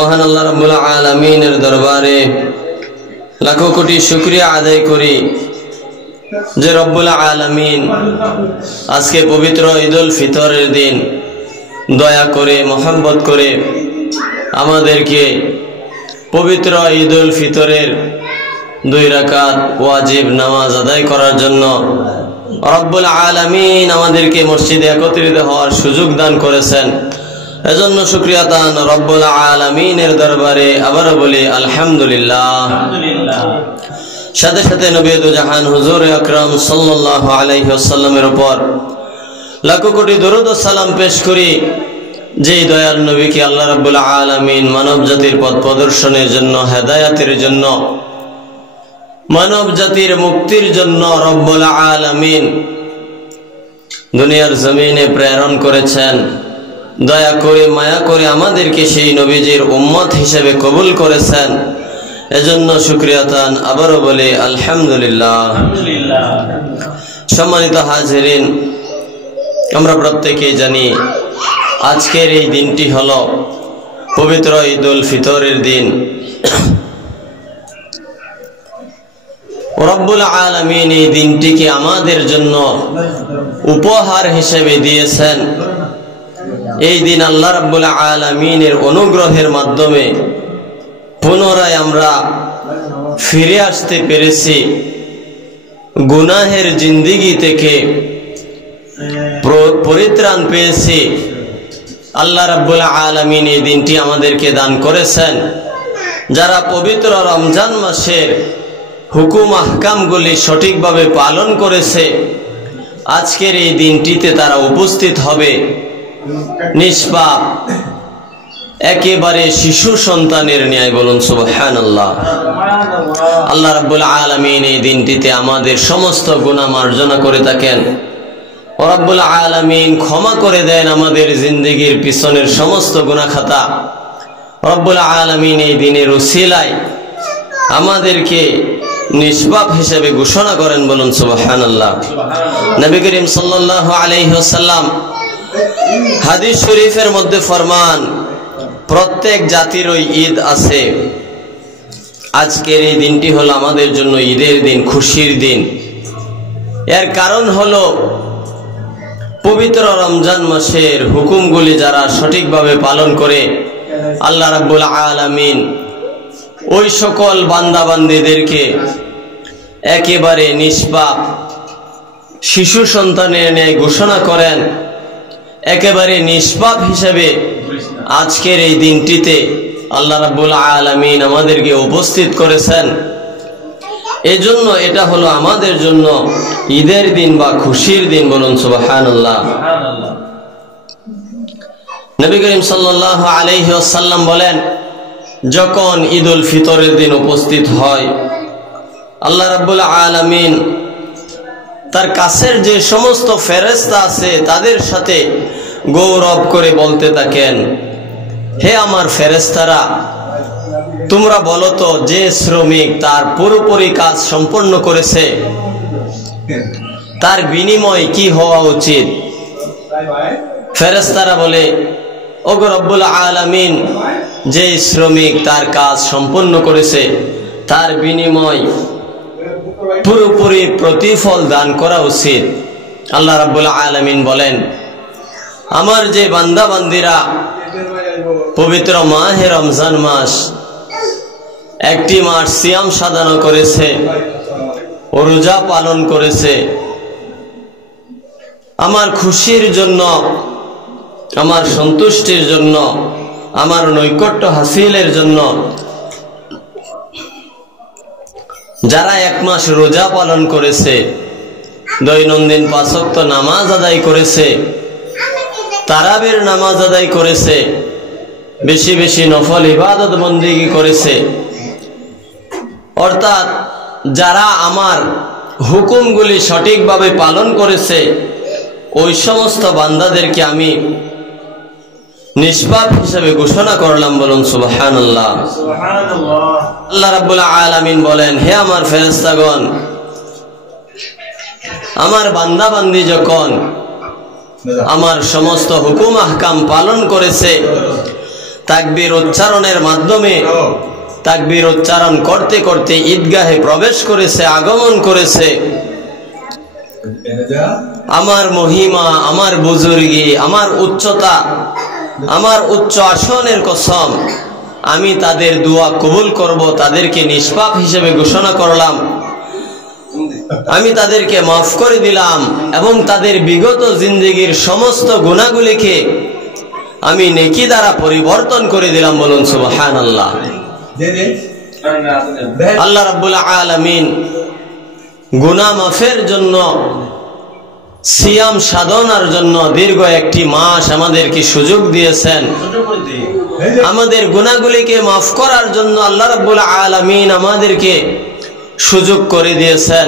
মহান আল্লাহ রাব্বুল আলামিনের দরবারে লাখো কোটি শুকরিয়া আদায় করি যে রব্বুল আলামিন আজকে পবিত্র ঈদুল ফিতরের দিন দয়া করে মহব্বত করে আমাদেরকে পবিত্র ঈদুল ফিতরের 2 রাকাত ওয়াজিব নামাজ আদায় করার জন্য রব্বুল আলামিন আমাদেরকে মসজিদে একত্রিত হওয়ার সুযোগ দান করেছেন। এজন্য শুকরিয়া দান রব্বুল আলামিনের দরবারে আবারও বলি আলহামদুলিল্লাহ। সাথে সাথে নবী দু জাহান হুজুর আকরাম সাল্লাল্লাহু আলাইহি ওয়াসাল্লামের উপর লাখো কোটি দরুদ ও সালাম পেশ করি যে দয়াল নবীকে আল্লাহ রাব্বুল আলামিন মানব জাতির পথ প্রদর্শনের জন্য, হেদায়েতের জন্য, মানব জাতির মুক্তির জন্য রব্বুল আলামিন দুনিয়ার জমিনে প্রেরণ করেছেন। দয়া করে মায়া করে আমাদেরকে সেই নবীজির উম্মত হিসেবে কবুল করেছেন। এজন্য শুকরিয়া দান আবারও বলি আলহামদুলিল্লাহ। সম্মানিত হাজিরিন, আমরা প্রত্যেকেই জানি আজকের এই দিনটি হলো পবিত্র ঈদুল ফিতরের দিন। রব্বুল আলামিন এই দিনটিকে আমাদের জন্য উপহার হিসেবে দিয়েছেন। এই দিন আল্লাহ রাব্বুল আলামিনের অনুগ্রহের মাধ্যমে পুনরায় আমরা ফিরে আসতে পেরেছি, গুনাহের জিন্দেগি থেকে পরিত্রাণ পেয়েছি। আল্লাহ রাব্বুল আলামিন এই দিনটি আমাদেরকে দান করেছেন। যারা পবিত্র রমজান মাসের হুকুম আহকামগুলি সঠিকভাবে পালন করেছে, আজকের এই দিনটিতে তারা উপস্থিত হবে নিষ্পাপ, একেবারে শিশু সন্তানের ন্যায়। বলুন সুবহানাল্লাহ। আল্লাহ রাব্বুল আলামিন এই দিনটিতে আমাদের সমস্ত গুনাহ মার্জনা করে থাকেন। রব্বুল আলামিন ক্ষমা করে দেন আমাদের জিন্দেগির পিছনের সমস্ত গুনাহ খাতা। রব্বুল আলামিন এই দিনের উসিলায় আমাদেরকে নিষ্পাপ হিসেবে ঘোষণা করেন। বলুন সুবহানাল্লাহ। নবী করিম সাল্লাল্লাহু আলাইহি ওয়াসাল্লাম হাদিস শরীফের মধ্যে ফরমান, প্রত্যেক জাতির ওই ঈদ আছে। আজকের এই দিনটি হলো আমাদের জন্য ঈদের দিন, খুশির দিন। এর কারণ হলো পবিত্র রমজান মাসের হুকুমগুলি যারা সঠিকভাবে পালন করে, আল্লাহ রাব্বুল আলামিন ওই সকল বান্দাবান্দীদেরকে একেবারে নিষ্পাপ শিশু সন্তানের ন্যায় ঘোষণা করেন। একেবারে নিষ্পাপ হিসেবে আজকের এই দিনটিতে আল্লাহ রাব্বুল আলামিন আমাদেরকে উপস্থিত করেছেন। এজন্য এটা হলো আমাদের জন্য ঈদের দিন বা খুশির দিন। বলুন সুবহানাল্লাহ। নবী করিম সাল্লাল্লাহু আলাইহি ওয়াসাল্লাম বলেন, যখন ঈদুল ফিতরের দিন উপস্থিত হয়, আল্লাহ রাব্বুল আলামিন তার কাছের যে সমস্ত ফেরেশতা আছে তাদের সাথে গৌরব করে বলতে থাকেন, হে আমার ফেরেশতারা, তোমরা বলো তো যে শ্রমিক তার পুরোপুরি কাজ সম্পন্ন করেছে তার বিনিময় কি হওয়া উচিত? ফেরেশতারা বলে, ওগো রব্বুল আলামিন, যে শ্রমিক তার কাজ সম্পন্ন করেছে তার বিনিময় পুরোপুরি প্রতিফল দান করা উচিত। আল্লাহ রাব্বুল আলামিন বলেন, আমার যে বান্দা বান্দিরা পবিত্র মাহে রমজান মাস, একটি মাস সিয়াম সাধনা করেছে, রোজা পালন করেছে, আমার খুশির জন্য, আমার সন্তুষ্টির জন্য, আমার নৈকট্য হাসিলের জন্য, যারা 1 মাস রোজা পালন করেছে, দৈনন্দিন 5 ওয়াক্ত নামাজ আদায় করেছে, তারাবির নামাজ আদায় করেছে, বেশি বেশি নফল ইবাদত বন্দেগী করেছে, অর্থাৎ যারা আমার হুকুমগুলি সঠিকভাবে পালন করেছে, ওই সমস্ত বান্দাদেরকে আমি নিষ্পাপ হিসেবে ঘোষণা করলাম। বলুন সুবহানাল্লাহ। আল্লাহ রাব্বুল আলামিন বলেন, হে আমার ফেরেশতাগণ, আমার বান্দা বান্দি যখন আমার সমস্ত হুকুম আহকাম পালন করেছে, তাকবীর উচ্চারণের মাধ্যমে তাকবীর উচ্চারণ করতে করতে ঈদগাহে প্রবেশ করেছে, আগমন করেছে। আমার মহিমা, আমার বুজুর্গি, আমার উচ্চতা, আমার উচ্চ আসনের কসম, আমি তাদের দোয়া কবুল করব, তাদেরকে নিষ্পাপ হিসেবে ঘোষণা করলাম, আমি তাদেরকে মাফ করে দিলাম এবং তাদের বিগত জিন্দেগির সমস্ত গুনাহগুলিকে আমি নেকি দ্বারা পরিবর্তন করে দিলাম। বলুন সুবহানাল্লাহ। আল্লাহ রাব্বুল আলামিন গুনাহ মাফের জন্য, সিয়াম সাধনার জন্য দীর্ঘ একটি মাস আমাদেরকে সুযোগ দিয়েছেন। আমাদের গুনাহগুলিকে মাফ করার জন্য আল্লাহ রাব্বুল আলামিন আমাদেরকে সুযোগ করে দিয়েছেন।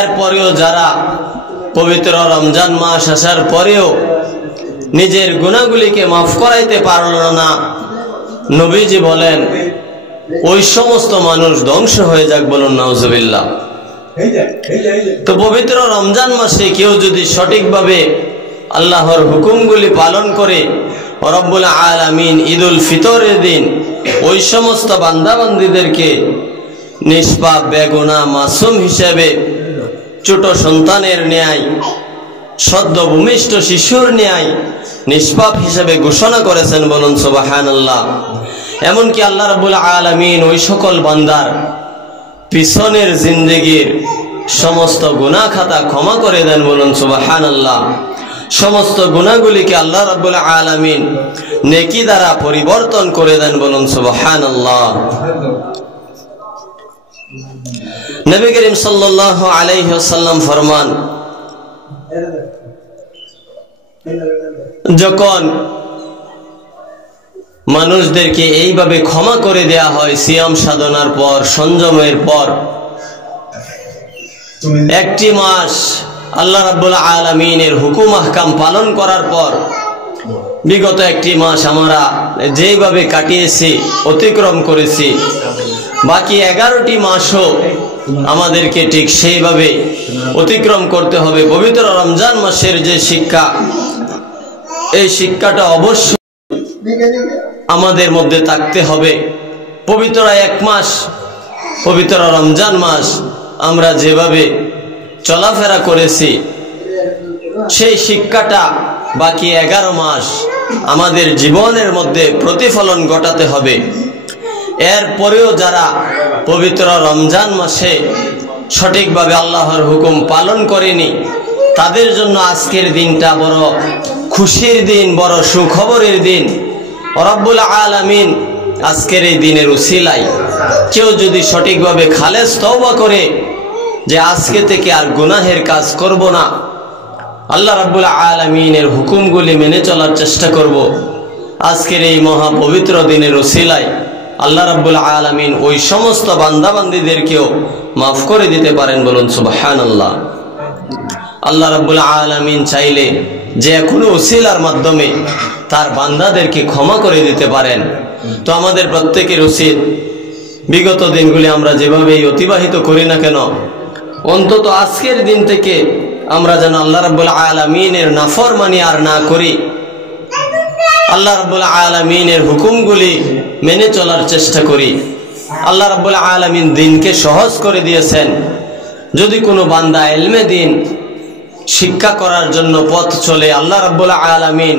এরপরেও যারা পবিত্র রমজান মাস আসার পরেও নিজের গুনাহগুলিকে মাফ করাইতে পারল না, নবীজি বলেন ওই সমস্ত মানুষ ধ্বংস হয়ে যাক। বলুন নাউজুবিল্লাহ। তো পবিত্র রমজান মাসে কেউ যদি সঠিকভাবে আল্লাহর হুকুমগুলি পালন করে, রব্বুল আলামিন ঈদুল ফিতরের দিন ওই সমস্ত বান্দাবান্দীদেরকে নিষ্পাপ বেগুনাহ মাসুম হিসেবে ছোট সন্তানের ন্যায়, সদ্য ভূমিষ্ঠ শিশুর ন্যায় নিষ্পাপ হিসেবে ঘোষণা করেছেন। বলুন সুবহানাল্লাহ। এমনকি আল্লাহ রাব্বুল আলামিন ওই সকল বান্দার পিছনের জিন্দেগির সমস্ত গুনাহ খাতা ক্ষমা করে দেন। বলুন সুবহানাল্লাহ। সমস্ত গুনাহগুলিকে আল্লাহ রাব্বুল আলামিন নেকি দ্বারা পরিবর্তন করে দেন। বলুন সুবহানাল্লাহ। নবী করিম সাল্লাল্লাহু আলাইহি ওয়াসাল্লাম ফরমান, যখন মানুষদেরকে এইভাবে ক্ষমা করে দেয়া হয় সিয়াম সাধনার পর, সংযমের পর, একটি মাস আল্লাহ রাব্বুল আলামিনের হুকুম আহকাম পালন করার পর, বিগত একটি মাস আমরা যেইভাবে কাটিয়েছি, অতিক্রম করেছি, বাকি 11টি মাসও আমাদেরকে ঠিক সেইভাবে অতিক্রম করতে হবে। পবিত্র রমজান মাসের যে শিক্ষা, এই শিক্ষাটা অবশ্যই আমাদের মধ্যে থাকতে হবে। পবিত্র এক মাস, পবিত্র রমজান মাস আমরা যেভাবে চলাফেরা করেছি, সেই শিক্ষাটা বাকি 11 মাস আমাদের জীবনের মধ্যে প্রতিফলন ঘটাতে হবে। এরপরেও যারা পবিত্র রমজান মাসে সঠিকভাবে আল্লাহর হুকুম পালন করেনি, তাদের জন্য আজকের দিনটা বড় খুশির দিন, বড় সুখবরের দিন। রব্বুল আলামিন আজকের এই দিনের উসিলায় কেউ যদি সঠিকভাবে খালেস তওবা করে যে আজকে থেকে আর গুনাহের কাজ করব না, আল্লাহ রাব্বুল আলামিনের হুকুমগুলি মেনে চলার চেষ্টা করব, আজকের এই মহা পবিত্র দিনের উসিলায় আল্লাহ রাব্বুল আলামিন ওই সমস্ত বান্দাবান্দীদেরকেও মাফ করে দিতে পারেন। বলুন সুবহানাল্লাহ। আল্লাহ রাব্বুল আলামিন চাইলে যে কোনো উসিলার মাধ্যমে তার বান্দাদেরকে ক্ষমা করে দিতে পারেন। তো আমাদের প্রত্যেকের উচিত বিগত দিনগুলি আমরা যেভাবেই অতিবাহিত করি না কেন, অন্তত আজকের দিন থেকে আমরা যেন আল্লাহ রাব্বুল আলামিনের নাফরমানি আর না করি, আল্লাহ রাব্বুল আলামিনের হুকুমগুলি মেনে চলার চেষ্টা করি। আল্লাহ রাব্বুল আলামিন দিনকে সহজ করে দিয়েছেন। যদি কোনো বান্দা ইলমে দিন শিক্ষা করার জন্য পথ চলে, আল্লাহ রাব্বুল আলামিন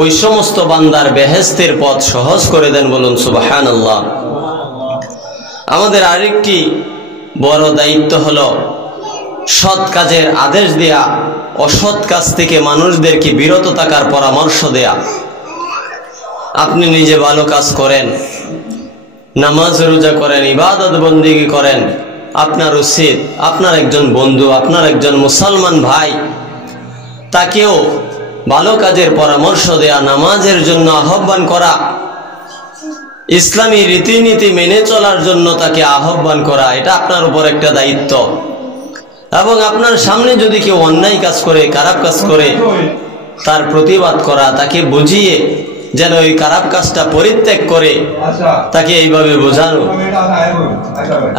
ওই সমস্ত বান্দার বেহেশতের পথ সহজ করে দেন। বলুন সুবহানাল্লাহ। আমাদের আরেকটি বড় দায়িত্ব হলো সৎ কাজের আদেশ দেয়া, অসৎ কাজ থেকে মানুষদেরকে বিরত থাকার পরামর্শ দেয়া। আপনি নিজে ভালো কাজ করেন, নামাজ রোজা করেন, ইবাদত বন্দেগী করেন, আপনার উচিত আপনার একজন বন্ধু, আপনার একজন মুসলমান ভাই, তাকেও ভালো কাজের পরামর্শ দেয়া, নামাজের জন্য আহ্বান করা, ইসলামী রীতিনীতি মেনে চলার জন্য তাকে আহ্বান করা, এটা আপনার উপর একটা দায়িত্ব। এবং আপনার সামনে যদি কেউ অন্যায় কাজ করে, খারাপ কাজ করে, তার প্রতিবাদ করা, তাকে বুঝিয়ে যেন ওই খারাপ কাজটা পরিত্যাগ করে, তাকে এইভাবে বোঝানো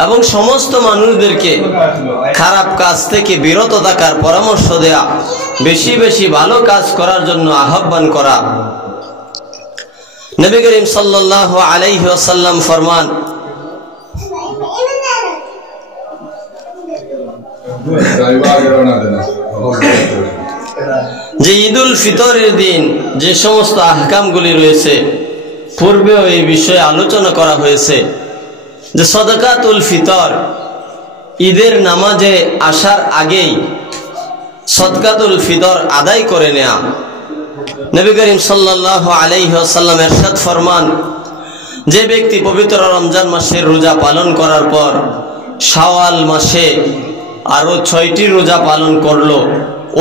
এবং সমস্ত মানুষদেরকে খারাপ কাজ থেকে বিরত থাকার পরামর্শ দেয়া, বেশি বেশি ভালো কাজ করার জন্য আহ্বান করা। নবী করিম সাল্লাল্লাহু আলাইহি ওয়াসাল্লাম ফরমান, যে ঈদুল ফিতরের দিন যে সমস্ত আহকামগুলি রয়েছে, পূর্বেও এই বিষয়ে আলোচনা করা হয়েছে যে সাদাকাতুল ফিতর, ঈদের নামাজে আসার আগেই সাদকাতুল ফিতর আদায় করে নেয়া। নবী করিম সাল্লাল্লাহু আলাইহি ওয়াসাল্লাম ইরশাদ ফরমান, যে ব্যক্তি পবিত্র রমজান মাসের রোজা পালন করার পর শাওয়াল মাসে আরো 6টি রোজা পালন করলো,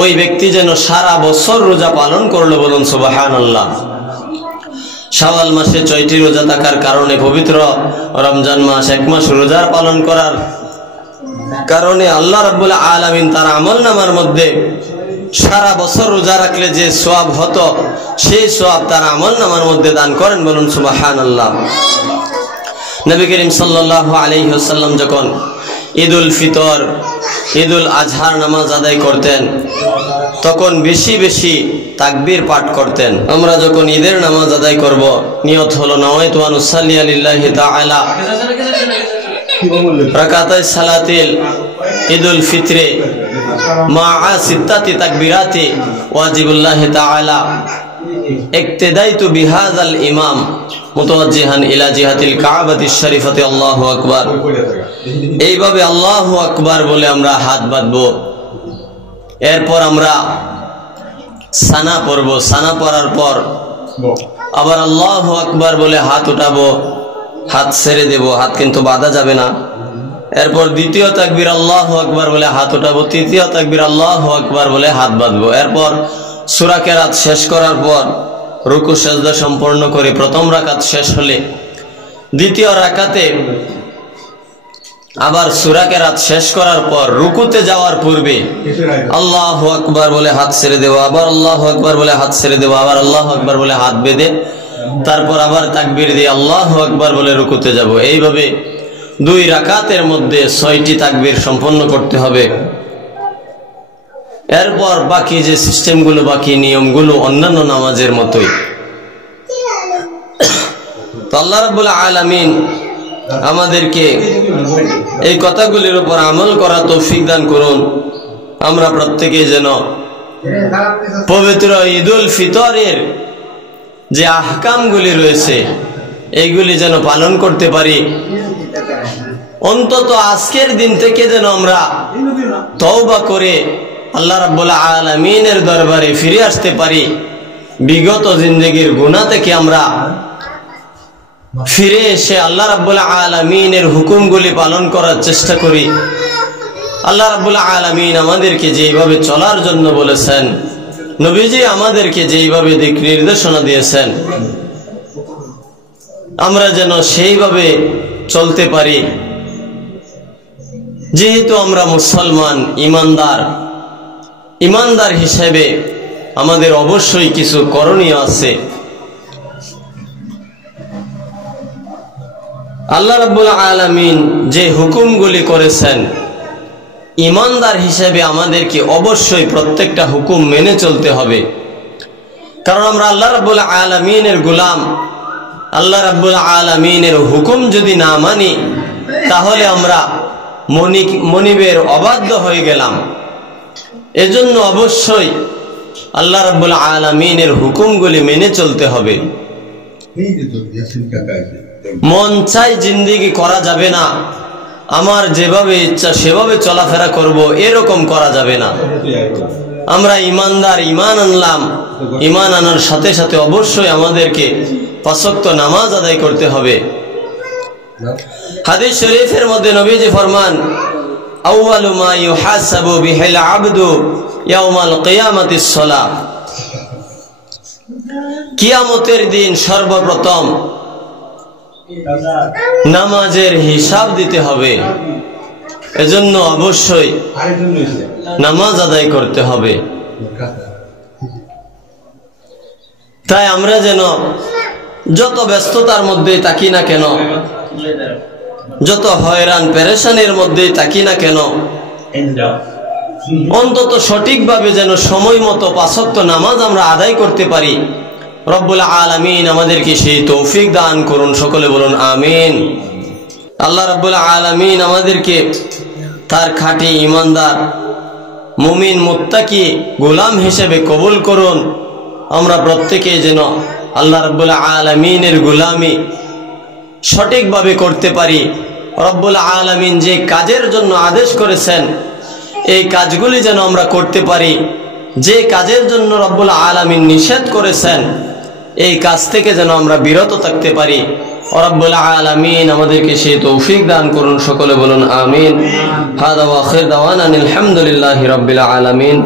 ওই ব্যক্তি যেন সারা বছর রোজা পালন করলো। বলুন সুবহানাল্লাহ। শাওয়াল মাসে 6টি রোজা থাকার কারণে পবিত্র রমজান মাস, এক মাস রোজা পালন করার কারণে আল্লাহ রাব্বুল আলামিন তার আমলনামার মধ্যে সারা বছর রোজা রাখলে যে সওয়াব হতো, সেই সওয়াব তার আমলনামার মধ্যে দান করেন। বলুন সুবহানাল্লাহ। নবী করিম সাল্লাল্লাহু আলাইহি ওয়াসাল্লাম যখন ঈদুল ফিতর, ঈদুল আজহার নামাজ আদায় করতেন, তখন বেশি বেশি তাকবীর পাঠ করতেন। আমরা যখন ঈদের নামাজ আদায় করব, নিয়ত হলো নাওয়াইতু আন উসাল্লি লিল্লাহি তাআলা রাকাতাই সালাতিল ঈদুল ফিতরে মাআ সিত্তাতি তাকবীরাতি ওয়াজিবুল্লাহি তাআলা ইক্তিদাইতু বিহাযাল ইমাম মুতাওয়াজ্জিহান ইলা জিহাতিল কাবাতিশ শরীফাতি আল্লাহু আকবার। এইভাবে আল্লাহু আকবার বলে আমরা হাত বাঁধবো। এরপর আমরা সানা পড়ব। সানা পড়ার পর আবার আল্লাহু আকবার বলে হাত উঠাবো, হাত ছেড়ে দেব, হাত কিন্তু বাঁধা যাবে না। এরপর দ্বিতীয় তাকবীর আল্লাহু আকবার বলে হাত উঠাবো, তৃতীয় তাকবীর আল্লাহু আকবার বলে হাত বাঁধবো। এরপর সূরা কেরাত শেষ করার পর রুকু সেজদা সম্পন্ন করে প্রথম রাকাত শেষ হলে দ্বিতীয় রাকাতে আবার সূরা কেরাত শেষ করার পর রুকুতে যাওয়ার পূর্বে আল্লাহু আকবার বলে হাত ছেড়ে দেওয়া, আবার আল্লাহু আকবার বলে হাত ছেড়ে দেওয়া, আবার আল্লাহু আকবার বলে হাত বেঁধে তারপর আবার তাকবীর দিয়ে আল্লাহু আকবার বলে রুকুতে যাব। এইভাবে 2 রাকাতের মধ্যে 6টি তাকবীর সম্পন্ন করতে হবে। এরপর বাকি যে সিস্টেমগুলো, বাকি নিয়মগুলো অন্যান্য নামাজের মতোই। তো আল্লাহ রাব্বুল আলামিন আমাদেরকে এই কথাগুলির উপর আমল করা তৌফিক দান করুন। আমরা প্রত্যেকেই যেন পবিত্র ঈদুল ফিতরের যে আহকামগুলি রয়েছে, এইগুলি যেন পালন করতে পারি। অন্তত আজকের দিন থেকে যেন আমরা তওবা করে আল্লাহ রাব্বুল আলামিনের দরবারে ফিরে আসতে পারি। বিগত জিন্দেগির গুনাহ থেকে আমরা ফিরে এসে আল্লাহ রাব্বুল আলামিনের হুকুমগুলি পালন করার চেষ্টা করি। আল্লাহ রাব্বুল আলামিন আমাদেরকে যেইভাবে চলার জন্য বলেছেন, নবীজি আমাদেরকে যেইভাবে দিক নির্দেশনা দিয়েছেন, আমরা যেন সেইভাবে চলতে পারি। যেহেতু আমরা মুসলমান, ইমানদার হিসেবে আমাদের অবশ্যই কিছু করণীয় আছে। আল্লাহ রাব্বুল আলামিন যে হুকুমগুলি করেছেন, ইমানদার হিসেবে আমাদেরকে অবশ্যই প্রত্যেকটা হুকুম মেনে চলতে হবে। কারণ আমরা আল্লাহ রাব্বুল আলামিনের গোলাম। আল্লাহ রাব্বুল আলামিনের হুকুম যদি না মানি, তাহলে আমরা মনিবের অবাধ্য হয়ে গেলাম। এজন্য অবশ্যই আল্লাহ রাব্বুল আলামিনের হুকুমগুলি মেনে চলতে হবে। মন চাই জিন্দেগি করা যাবে না, আমার যেভাবে ইচ্ছা সেভাবে চলাফেরা করব, এরকম করা যাবে না। আমরা ইমানদার, ইমান আনলাম, ইমান আনার সাথে সাথে অবশ্যই আমাদেরকে 5 ওয়াক্ত নামাজ আদায় করতে হবে। হাদিস শরীফের মধ্যে নবীজি ফরমান, আউয়ালু মা ইউহাসাবু বিহিল আবদু ইয়াউমাল কিয়ামাতিস সালাহ। কিয়ামতের দিন সর্বপ্রথম নামাজের হিসাব দিতে হবে। এজন্য অবশ্যই নামাজ আদায় করতে হবে। তাই আমরা যেন যত ব্যস্ততার মধ্যে থাকি না কেন, যত হয়রান পেরেশানির মধ্যে থাকি না কেন, অন্তত সঠিকভাবে যেন সময় মতো 5 ওয়াক্ত নামাজ আমরা আদায় করতে পারি। রব্বুল আলামিন আমাদেরকে সেই তৌফিক দান করুন, সকলে বলুন আমিন। আল্লাহ রব্বুল আলামিন আমাদেরকে তার খাঁটি ঈমানদার মুমিন মুত্তাকি গোলাম হিসেবে কবুল করুন। আমরা প্রত্যেকে যেন আল্লাহ রব্বুল আলামিনের গোলামি সঠিকভাবে করতে পারি। রব্বুল আলামিন যে কাজের জন্য আদেশ করেছেন এই কাজগুলি যেন আমরা করতে পারি, যে কাজের জন্য রব্বুল আলামিন নিষেধ করেছেন এই কাজ থেকে যেন আমরা বিরত থাকতে পারি। রব্বুল আলামিন আমাদেরকে সেই তৌফিক দান করুন, সকলে বলুন আমিন। হাদা ওয়া আখির দাওয়ানা আলহামদুলিল্লাহি রাব্বিল আলামিন।